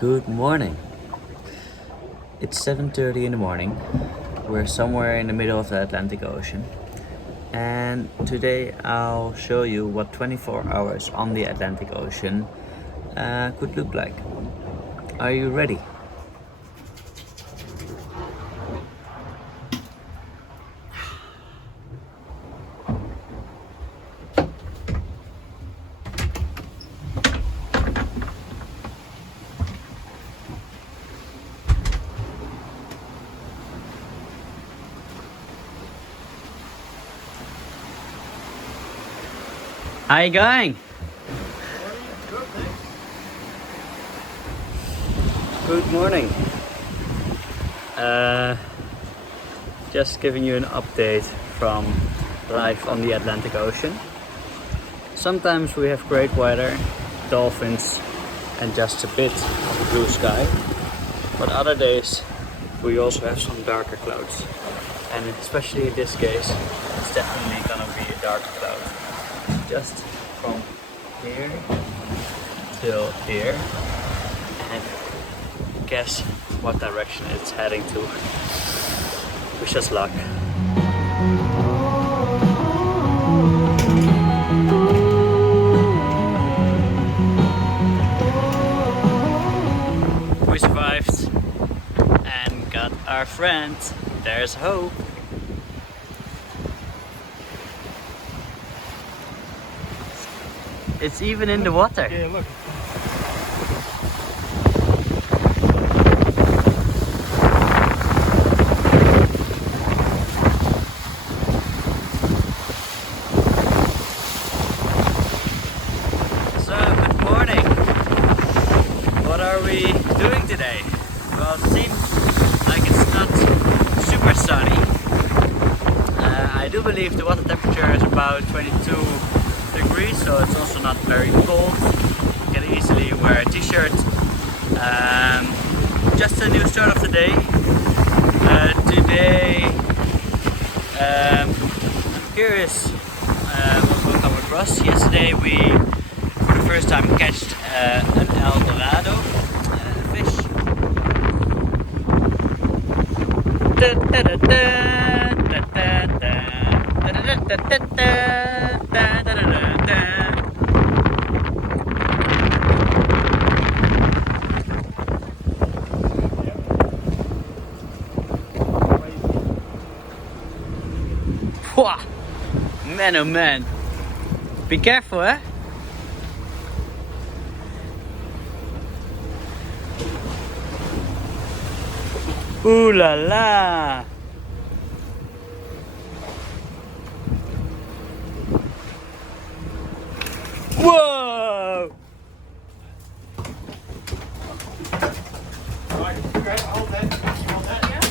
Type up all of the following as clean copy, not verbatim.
Good morning. It's 7:30 in the morning. We're somewhere in the middle of the Atlantic Ocean. And today I'll show you what 24 hours on the Atlantic Ocean could look like. Are you ready? How you going? Good morning. Just giving you an update from life on the Atlantic Ocean. Sometimes we have great weather, dolphins, and just a bit of a blue sky. But other days we also have some darker clouds. And especially in this case, it's definitely gonna be a darker cloud. Just from here till here, and guess what direction it's heading to. Wish us luck. We survived and got our friend. There's hope. It's even in the water. Yeah, look. So, good morning. What are we doing today? Well, it seems like it's not super sunny. I do believe the water temperature is about 22 degrees, so it's also not very cold. You can easily wear a t-shirt. Just a new start of the day. Today I'm curious what we'll come across. Yesterday we for the first time catched an El Dorado fish. Man, oh man. Be careful, eh? Ooh la la. Whoa! Okay, hold that. You want that? Yeah.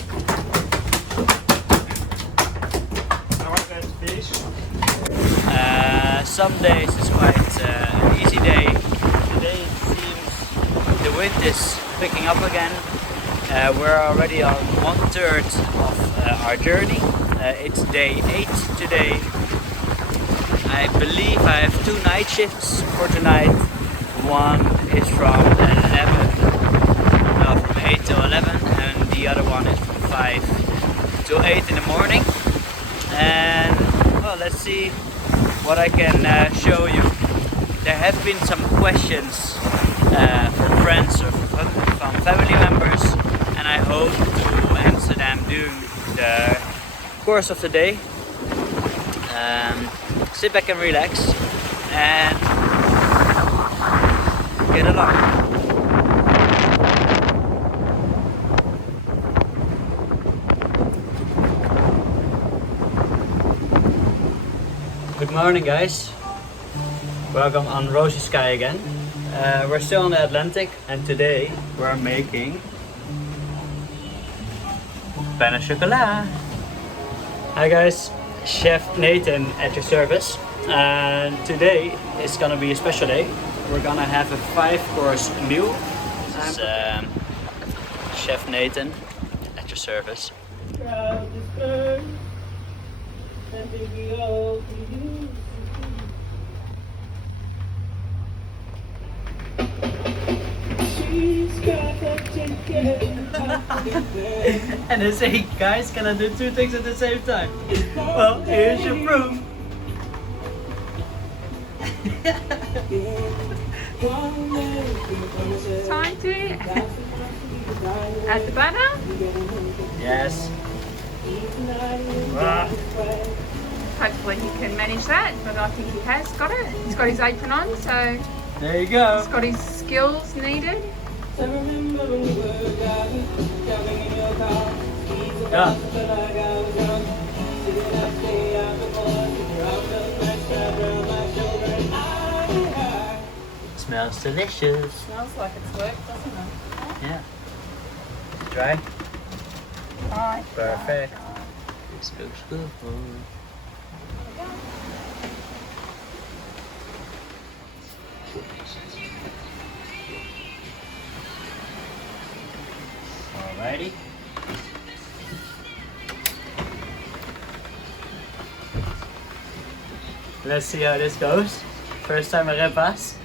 Alright, that's fish. Some days it's quite an easy day. Today it seems the wind is picking up again. We're already on 1/3 of our journey. It's day 8 today. I believe I have 2 night shifts for tonight. One is from 8 to 11, and the other one is from 5 to 8 in the morning. And well, let's see what I can show you. There have been some questions from friends or from family members, and I hope to answer them during the course of the day. Sit back and relax and get along. Good morning, guys. Welcome on Rosy Sky again. We're still on the Atlantic, and today we're making pain au chocolat. Hi guys, Chef Nathan at your service. And today is gonna be a special day. We're gonna have a 5-course meal. This is Chef Nathan at your service. She's got And they say, guys, can I do two things at the same time? Well, here's your proof. Time to add the butter. Yes. Hopefully he can manage that, but I think he has got it. He's got his apron on, so There you go. he's got his skills needed. Yeah. Smells delicious. Smells like it's worked, doesn't it? Yeah. Dry. Right. Perfect. This looks good. Alrighty. Let's see how this goes. First time I pass.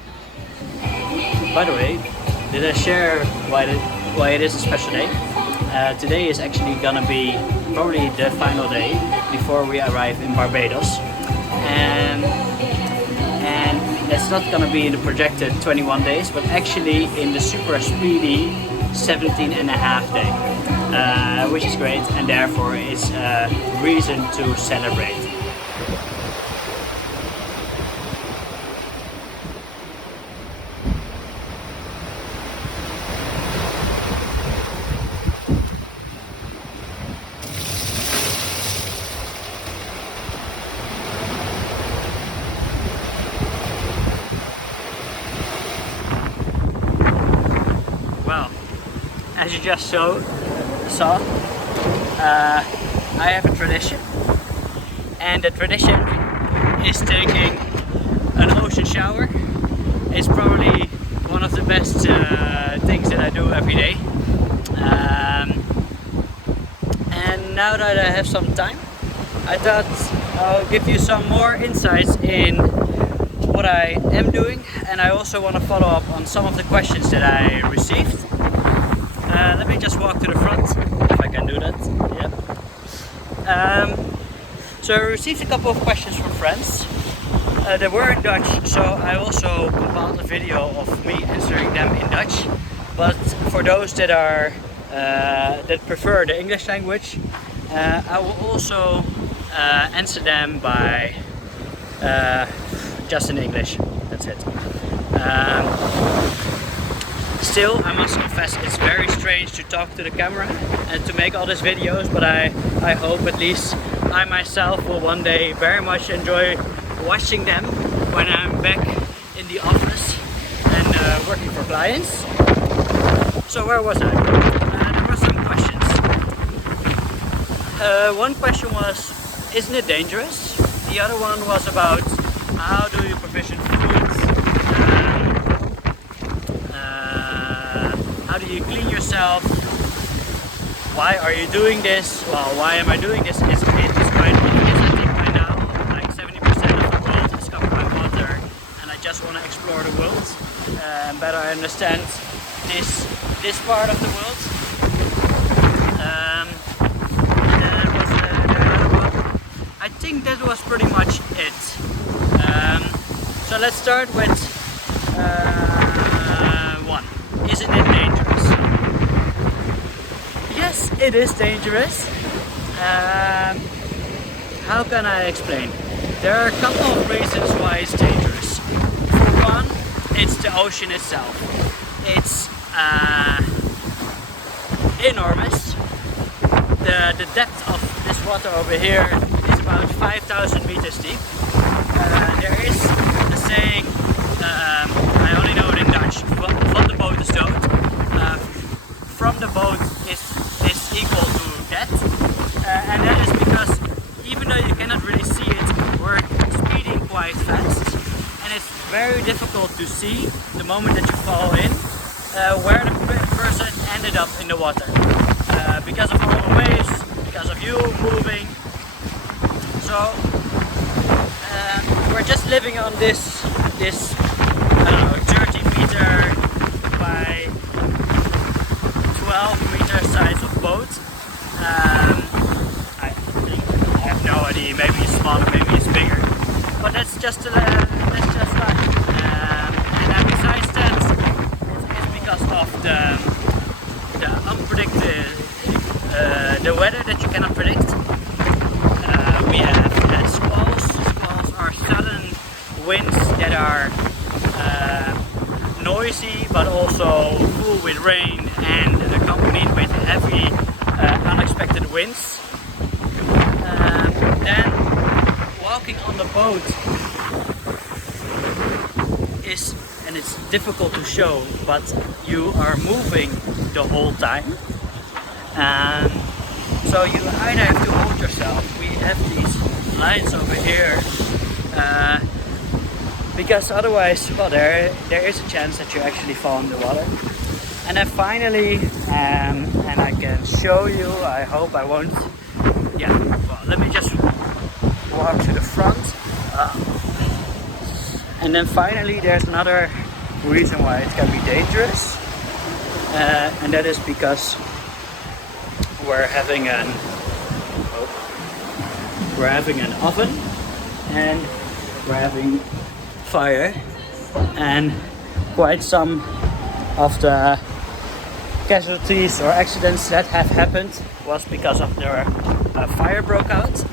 By the way, did I share why it is a special day? Today is actually gonna be probably the final day before we arrive in Barbados, and it's not gonna be in the projected 21 days, but actually in the super speedy 17 and a half day, which is great, and therefore is a reason to celebrate. Well, as you just saw, I have a tradition, and the tradition is taking an ocean shower. It's probably one of the best things that I do every day. And now that I have some time, I thought I'll give you some more insights in what I am doing, and I also want to follow up on some of the questions that I received. Let me just walk to the front, if I can do that. Yep. So I received a couple of questions from friends. They were in Dutch, so I also compiled a video of me answering them in Dutch. But for those that are that prefer the English language, I will also answer them by just in English. That's it. Still, I must confess, it's very strange to talk to the camera and to make all these videos, but I hope at least I myself will one day very much enjoy watching them when I'm back in the office and working for clients. So where was I? There were some questions. One question was, isn't it dangerous? The other one was about how do you provision food? How do you clean yourself? Why are you doing this? Well, why am I doing this? It's quite obvious, I think, by now. Like 70% of the world is covered by water, and I just want to explore the world and better understand this part of the world. And then was the other one. I think that was pretty much it. So let's start with one. Isn't it dangerous? Yes, it is dangerous. How can I explain? There are a couple of reasons why it's dangerous. For one, it's the ocean itself. It's enormous. The depth of this water over here is about 5,000 meters deep. There is a saying, I only know it in Dutch, van de boot is dood. From the boat is equal to death. And that is because even though you cannot really see it, we're speeding quite fast. And it's very difficult to see the moment that you fall in where the person ended up in the water. Because of all the waves, because of you moving. So we're just living on this I don't know, 30 meter by 12 12-meter size of boat. I think, I have no idea, maybe it's smaller, maybe it's bigger, but that's just life. And besides that, it's because of the unpredicted, the weather that you cannot predict. We have had squalls. Squalls are sudden winds that are noisy, but also full with rain and accompanied with heavy, unexpected winds. Then walking on the boat is, and it's difficult to show, but you are moving the whole time. So you either have to hold yourself. We have these lines over here. Because otherwise, well, there is a chance that you actually fall in the water. And then finally, and I can show you, I hope I won't, yeah, well, let me just walk to the front. And then finally, there's another reason why it can be dangerous. And that is because we're having an oven, and we're having fire, and quite some of the casualties or accidents that have happened was because of their fire broke out.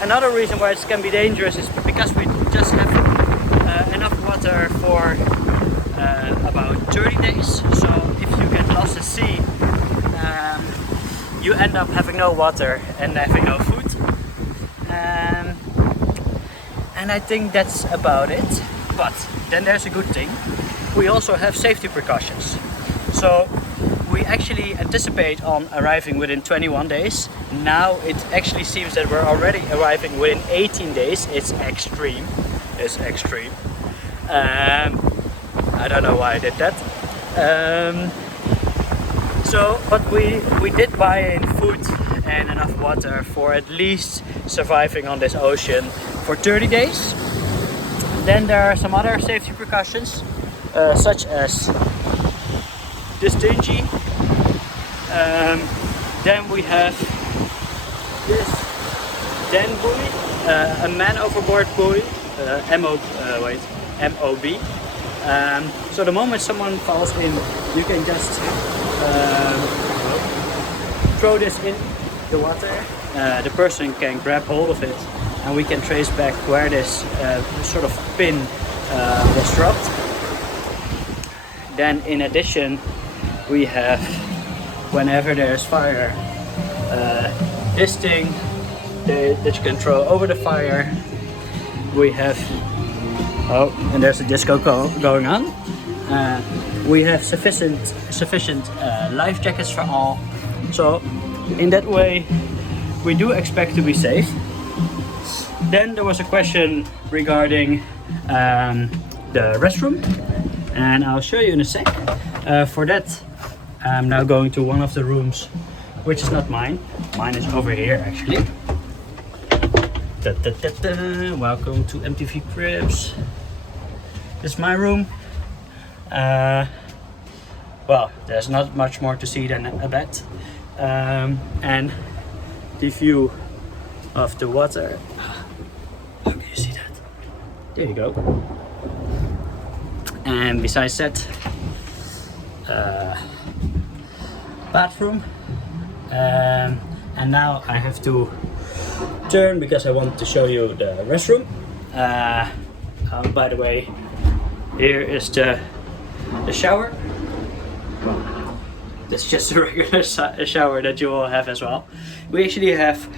Another reason why it can be dangerous is because we just have enough water for about 30 days. So if you get lost at sea, you end up having no water and having no food. And I think that's about it. But then there's a good thing. We also have safety precautions. So we actually anticipate on arriving within 21 days. Now it actually seems that we're already arriving within 18 days. It's extreme. It's extreme. I don't know why I did that. But we did buy in food and enough water for at least surviving on this ocean for 30 days. Then there are some other safety precautions, such as this dinghy. Then we have this den buoy, a man overboard buoy, MOB. So the moment someone falls in, you can just throw this in the water. The person can grab hold of it, and we can trace back where this sort of pin was dropped. Then in addition, we have, whenever there's fire, this thing that you can throw over the fire. We have, oh, and there's a disco going on. We have sufficient life jackets for all. So in that way, we do expect to be safe. Then there was a question regarding the restroom, and I'll show you in a sec. For that, I'm now going to one of the rooms, which is not mine. Mine is over here, actually. Welcome to MTV Cribs. This is my room. Well, there's not much more to see than a bed. And the view of the water. How can you see that? There you go. And besides that, bathroom. And now I have to turn because I want to show you the restroom. By the way, here is the shower. Well, that's just a regular shower that you will have as well. We actually have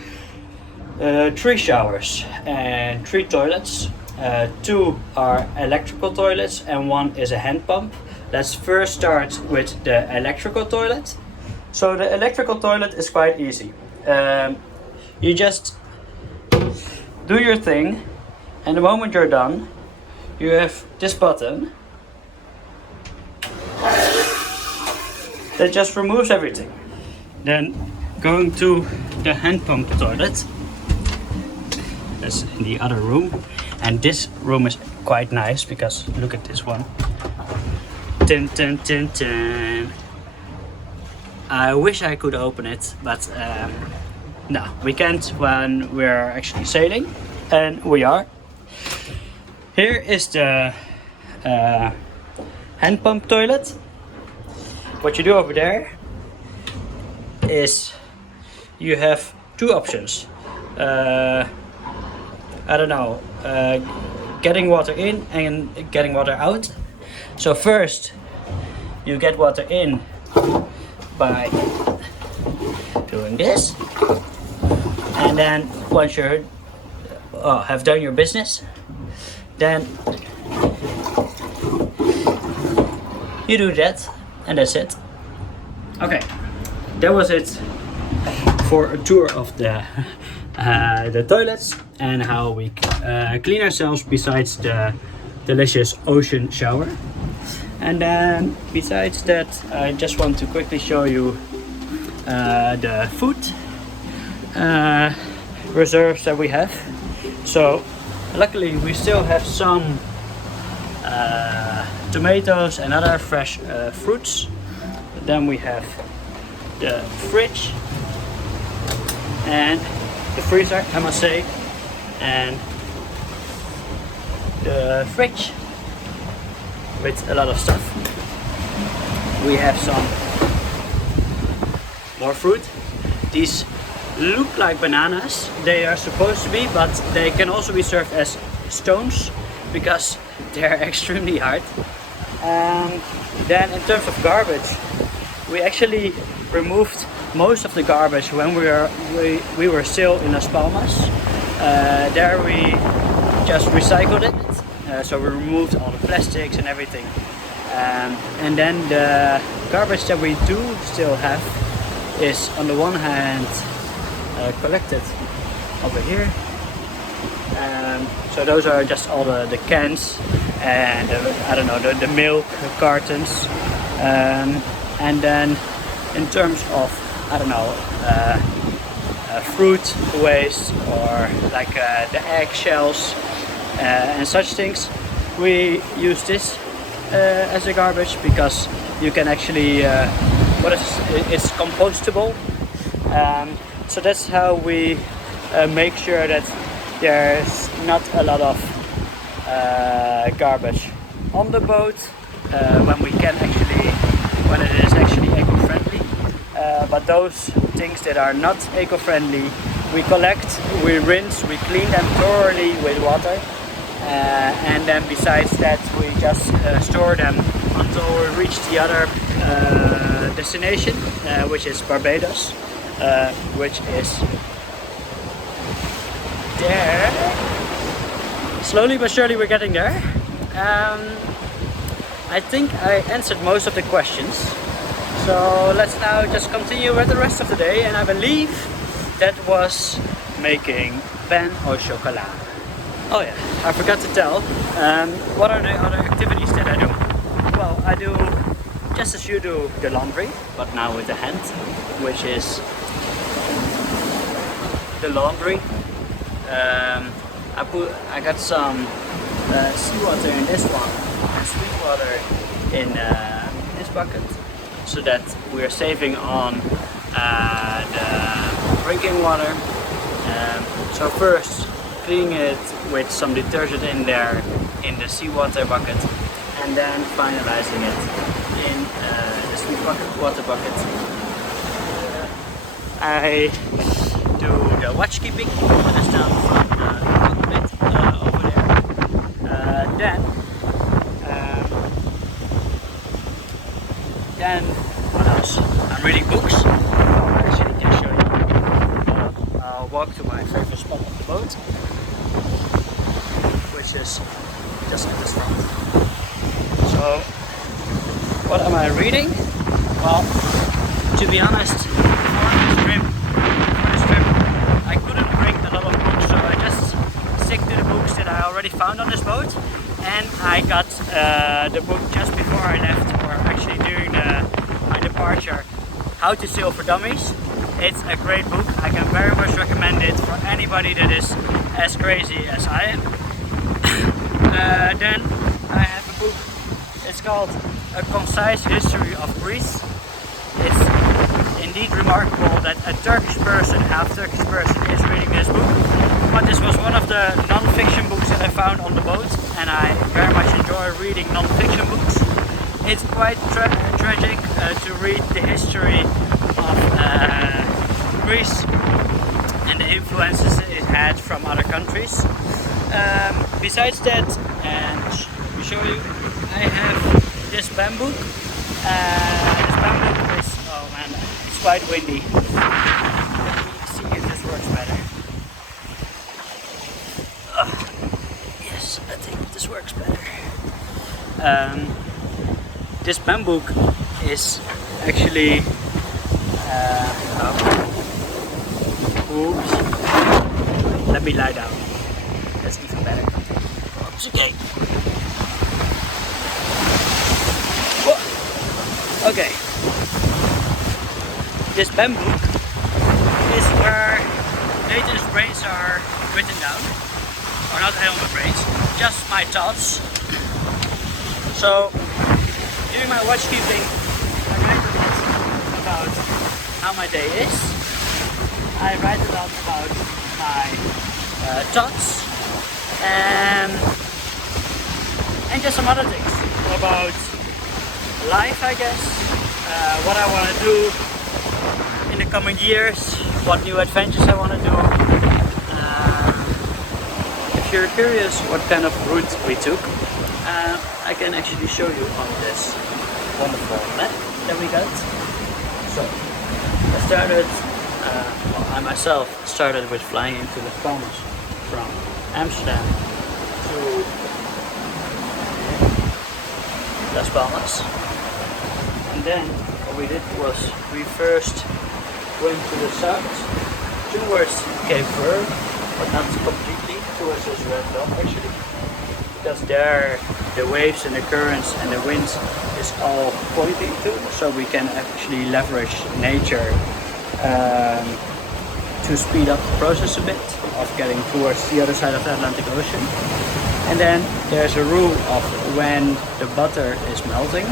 3 showers and 3 toilets. 2 are electrical toilets and 1 is a hand pump. Let's first start with the electrical toilet. So the electrical toilet is quite easy. You just do your thing, and the moment you're done, you have this button that just removes everything. Then going to the hand pump toilet, that's in the other room, and this room is quite nice because look at this one. Dun, dun, dun, dun. I wish I could open it, but no, we can't when we're actually sailing, and we are. Here is the hand pump toilet. What you do over there is you have two options. I don't know, getting water in and getting water out. So first you get water in by doing this, and then once you have done your business, then you do that, and that's it. Okay, that was it for a tour of the toilets and how we clean ourselves besides the delicious ocean shower. And then besides that, I just want to quickly show you the food reserves that we have. So luckily we still have some tomatoes and other fresh fruits. Then we have the fridge and the freezer, I must say, and the fridge with a lot of stuff. We have some more fruit. These look like bananas. They are supposed to be, but they can also be served as stones because they're extremely hard. And then in terms of garbage, we actually removed most of the garbage when we were still in Las Palmas. There we just recycled it, so we removed all the plastics and everything. And then the garbage that we do still have is on the one hand collected over here. So those are just all the cans and I don't know, the milk cartons. And then in terms of, I don't know, fruit waste or like the egg shells and such things, we use this as a garbage because you can actually, it's compostable. So that's how we make sure that there's not a lot of garbage on the boat when it is actually eco-friendly. But those things that are not eco-friendly, we collect, we rinse, we clean them thoroughly with water, and then besides that we just store them until we reach the other destination, which is Barbados, which is there. Slowly but surely we're getting there. I think I answered most of the questions, so let's now just continue with the rest of the day, and I believe that was making pain au chocolat. Oh yeah, I forgot to tell, what are the other activities that I do? Well, I do just as you do the laundry, but now with the hand, which is the laundry. I got some seawater in this one and sweet water in this bucket, so that we're saving on the drinking water. So first cleaning it with some detergent in there in the seawater bucket, and then finalizing it in the sweet water bucket. I do the watch keeping when it's down from the cockpit over there. Then what else? I'm reading books. I actually can show you. I'll walk to my favorite spot on the boat, which is just at this front. So what am I reading? Well, to be honest, for this trip I couldn't bring a lot of books, so I just stick to the books that I already found on this boat. And I got the book just before I left, or actually during my departure, How to Sail for Dummies. It's a great book. I can very much recommend it for anybody that is as crazy as I am. Then I have a book. It's called A Concise History of Greece. It's indeed remarkable that a Turkish person, half Turkish person, is reading this book. But this was one of the non-fiction books that I found on the boat, and I very much enjoy reading non-fiction books. It's quite tragic to read the history of Greece and the influences it had from other countries. Besides that, and let me show you, I have this bamboo. This bamboo is, oh man, it's quite windy. Let me see if this works better. Yes, I think this works better. This bamboo is actually oops. Let me lie down. That's even better. Oops, okay. Whoa. Okay. This bamboo is where Nathan's brains are written down. Or not all my brains, just my thoughts. So during my watch keeping, I write a lot about how my day is. I write a lot about my thoughts and just some other things about life, I guess. What I want to do in the coming years, what new adventures I want to do. If you're curious what kind of route we took, I can actually show you on this wonderful map that we got. So I started, well, I myself started with flying into the Palmas from Amsterdam to Las Palmas, and then what we did was we first went to the south towards Cape Verde, but not completely towards this red dot actually, because there the waves and the currents and the winds is all pointing to, so we can actually leverage nature to speed up the process a bit of getting towards the other side of the Atlantic Ocean. And then there's a rule of when the butter is melting.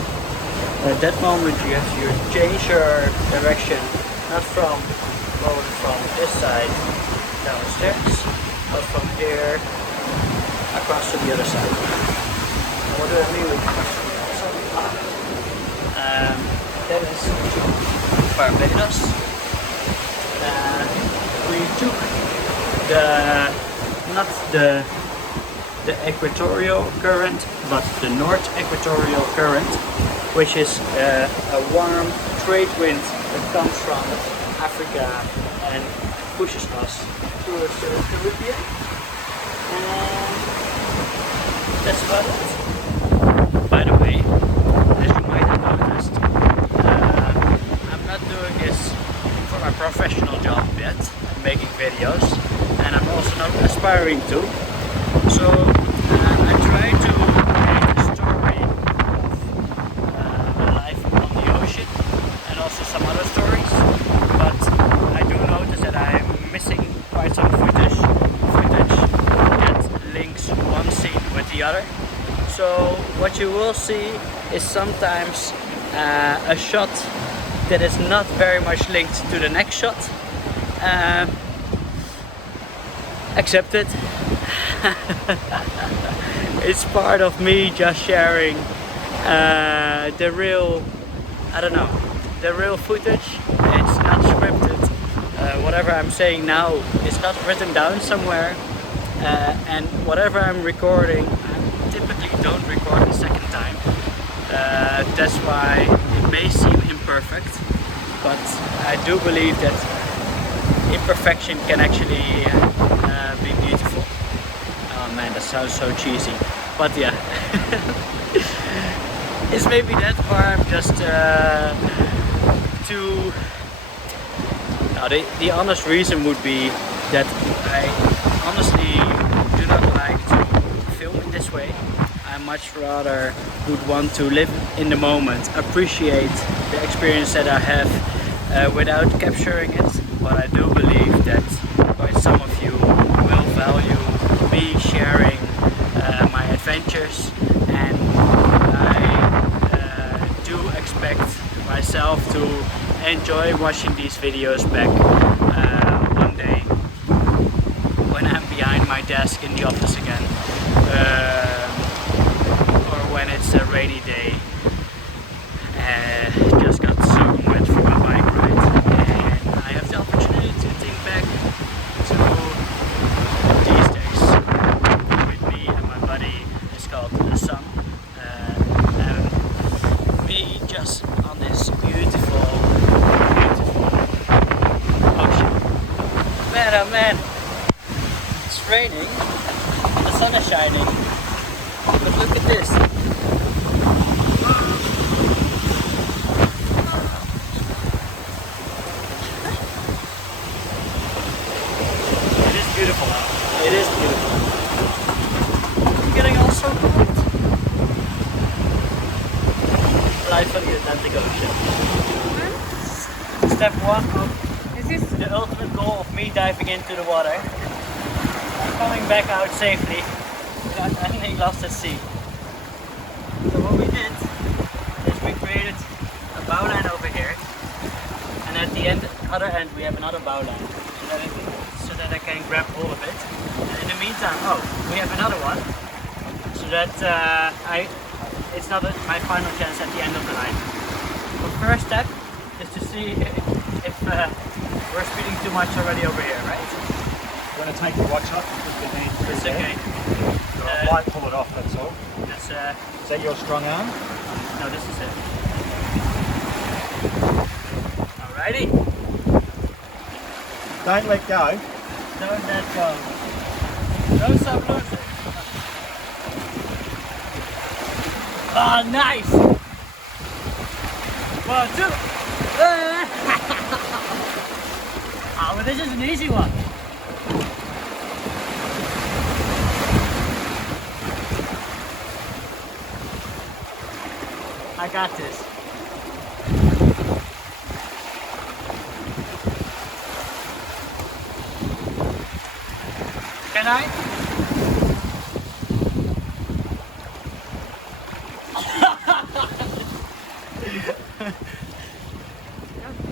At that moment you have to change your direction, not from going from this side downstairs, but from here across to the other side. And what do I mean with across to the other side? That is to Barbados. We took not the equatorial current, but the north equatorial current, which is a warm trade wind that comes from Africa and pushes us towards the Caribbean. And that's about it. By the way, as you might have noticed, I'm not doing this for my professional job yet, making videos, and I'm also not aspiring to. So I try to make a story of my life on the ocean and also some other stories, but I do notice that I'm missing quite some footage that links one scene with the other. So what you will see is sometimes a shot that is not very much linked to the next shot. Accept it. It's part of me just sharing the real, I don't know, the real footage. It's not scripted. Whatever I'm saying now is not written down somewhere, and whatever I'm recording, I typically don't record a second time. That's why it may seem imperfect, but I do believe that imperfection can actually be beautiful. Oh man, that sounds so cheesy, but yeah. It's maybe that, or I'm just too... No, the honest reason would be that I honestly do not like to film in this way. I much rather would want to live in the moment, appreciate the experience that I have without capturing it. But I do believe that quite some of you will value me sharing my adventures, and I do expect myself myself to enjoy watching these videos back one day when I'm behind my desk in the office again, or when it's a rainy day. Just got soaking wet from my bike ride, and I have the opportunity to think back to these days with me and my buddy. It's called the sun, and me just on this beautiful ocean. Man, oh man, it's raining, the sun is shining, but look at this. Beautiful. It is beautiful. I'm getting all so cold. Life on the Atlantic Ocean. Step 1 of the ultimate goal of me diving into the water and coming back out safely without anything lost at sea. So what we did is we created a bowline over here, and at the other end we have another bowline, so that I can grab hold of it. And in the meantime, we have another one, so that it's not my final chance at the end of the line. The first step is to see if we're speeding too much already over here, right? You want to take the watch off because we need to. It's okay. I might pull it off, that's all. That's, Is that your strong arm? no, this is it. Alrighty. Don't let go. Don't let go. Don't stop losing. Oh, nice! 1, 2. Oh, but this is an easy one. I got this. Can I?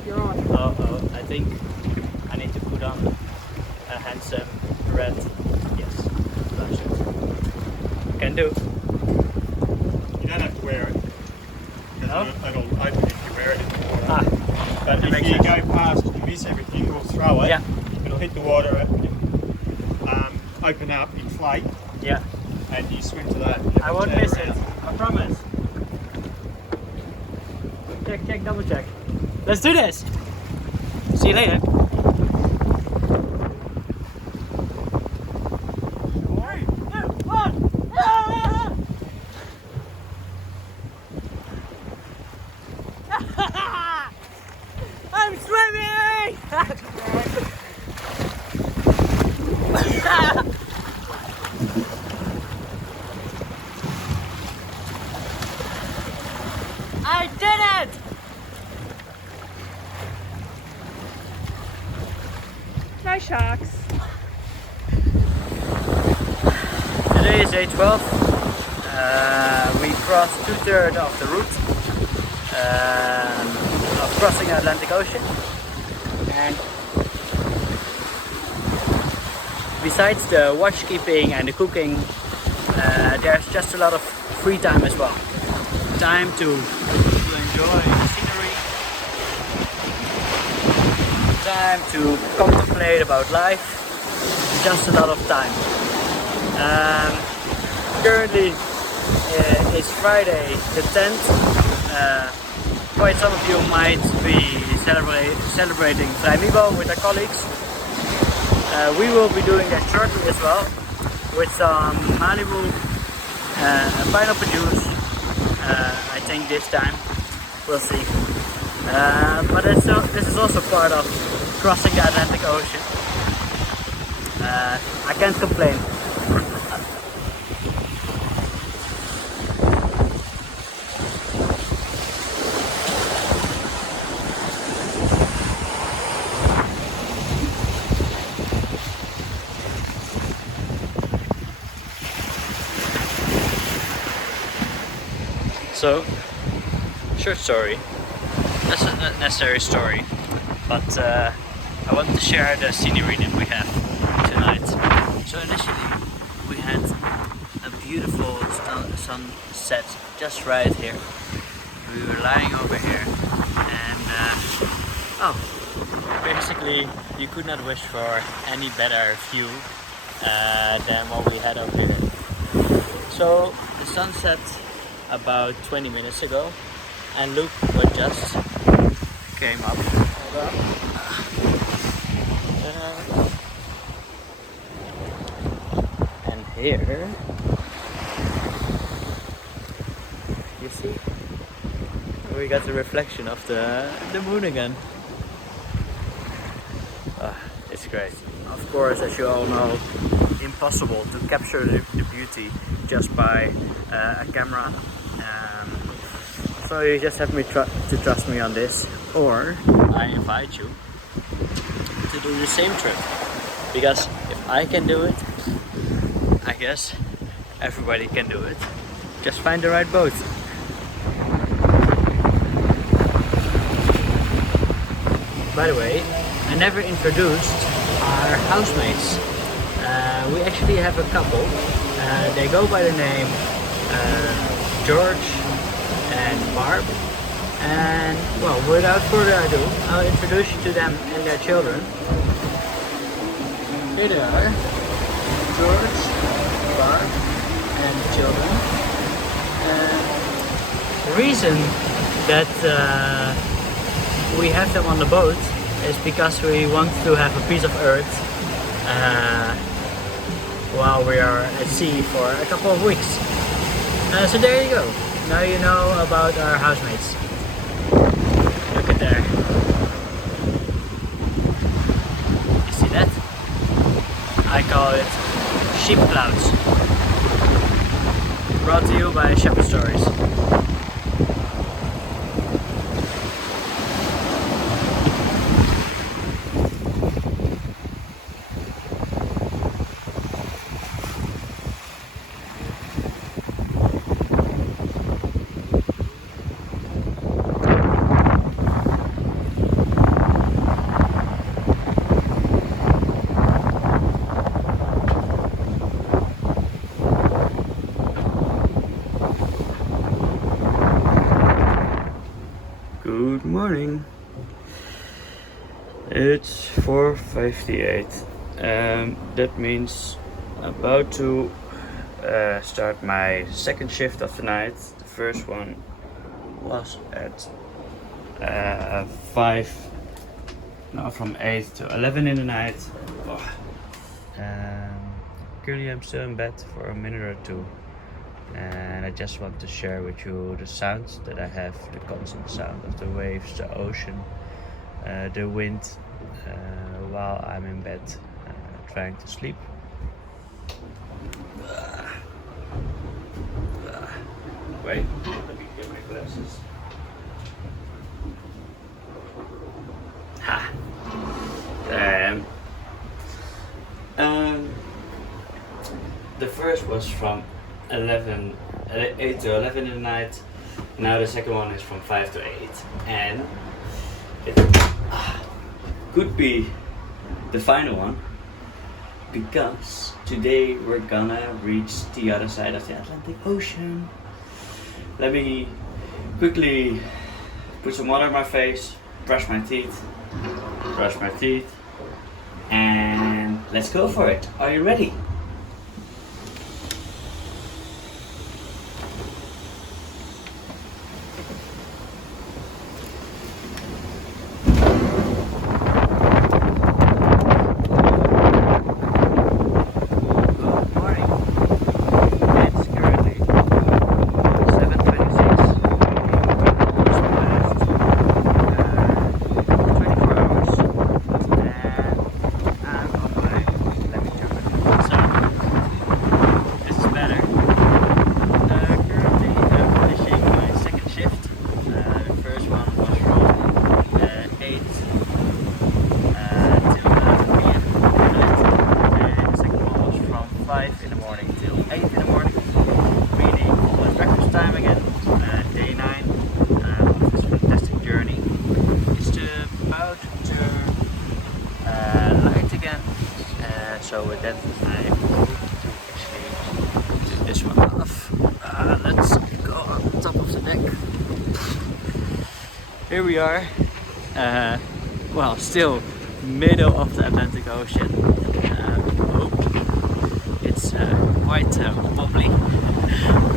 You're on. Uh-oh, I think I need to put on a handsome red, yes, t-shirt. Can do. You don't have to wear it. No? It'll open if you wear it in the water. Ah, But that if makes you sense. go past and miss everything, we'll throw it. Yeah. It'll hit the water, open up, inflate, Yeah, and you swim to that. I won't miss it. I promise. Check, double check. Let's do this. See you later. 3, 2, 1. I'm swimming! I did it! No sharks. Today is day 12. We crossed 2/3 of the route of crossing the Atlantic Ocean, and besides the watch keeping and the cooking, there's just a lot of free time as well. Time to enjoy the scenery, time to contemplate about life, just a lot of time. Currently it's Friday the 10th. Quite some of you might be celebrating Vrijmibo with our colleagues. We will be doing that shortly as well, with some Malibu and pineapple juice. I think this time, we'll see. But this is also part of crossing the Atlantic Ocean. I can't complain. So, short story, that's not a necessary story, but I want to share the scenery that we have tonight. So initially we had a beautiful sunset just right here. We were lying over here and basically you could not wish for any better view than what we had over here. So the sun set about 20 minutes ago and look what just came up. And here you see we got the reflection of the moon again. It's great. Of course, as you all know, impossible to capture the beauty just by a camera. So you just have to trust me on this, or I invite you to do the same trip. Because if I can do it, I guess everybody can do it. Just find the right boat. By the way, I never introduced our housemates. We actually have a couple. They go by the name George and Barb. And well, without further ado, I'll introduce you to them and their children. Here they are, George, Barb, and the children. The reason that we have them on the boat is because we want to have a piece of earth while we are at sea for a couple of weeks. So there you go. Now you know about our housemates. Look at there. You see that? I call it sheep clouds. Brought to you by Shepherd Stories. Good morning. It's 4:58. That means about to start my second shift of the night. The first one was at from 8 to 11 in the night. Currently I'm still in bed for a minute or two. And I just want to share with you the sounds that I have, the constant sound of the waves, the ocean, the wind, while I'm in bed trying to sleep. Wait, let me get my glasses. Ha! There I am. The first was from 8 to 11 in the night. Now the second one is from 5 to 8, and it could be the final one because today we're gonna reach the other side of the Atlantic Ocean. Let me quickly put some water on my face, brush my teeth, and let's go for it. Are you ready? So here we are, well, still middle of the Atlantic Ocean. It's quite wobbly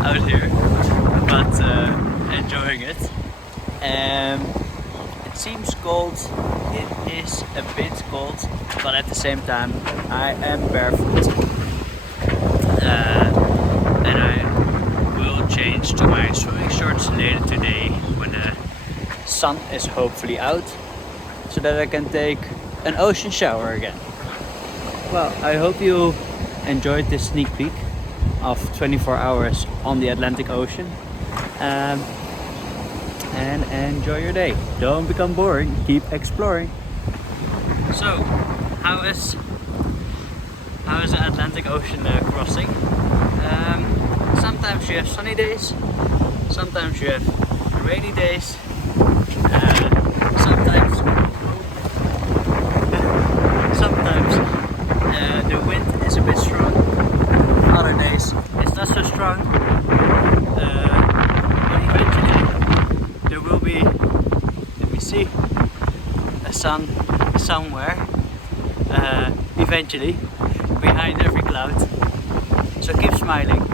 out here, but enjoying it. It seems cold, it is a bit cold, but at the same time I am barefoot, and I will change to my swimming shorts later today when the sun is hopefully out, so that I can take an ocean shower again. Well, I hope you enjoyed this sneak peek of 24 hours on the Atlantic Ocean. And enjoy your day. Don't become boring, keep exploring. So, how is the Atlantic Ocean crossing? Sometimes you have sunny days, sometimes you have rainy days, sometimes the wind is a bit strong, other days it's not so strong. But eventually there will be, let me see, a sun somewhere, eventually, behind every cloud. So keep smiling.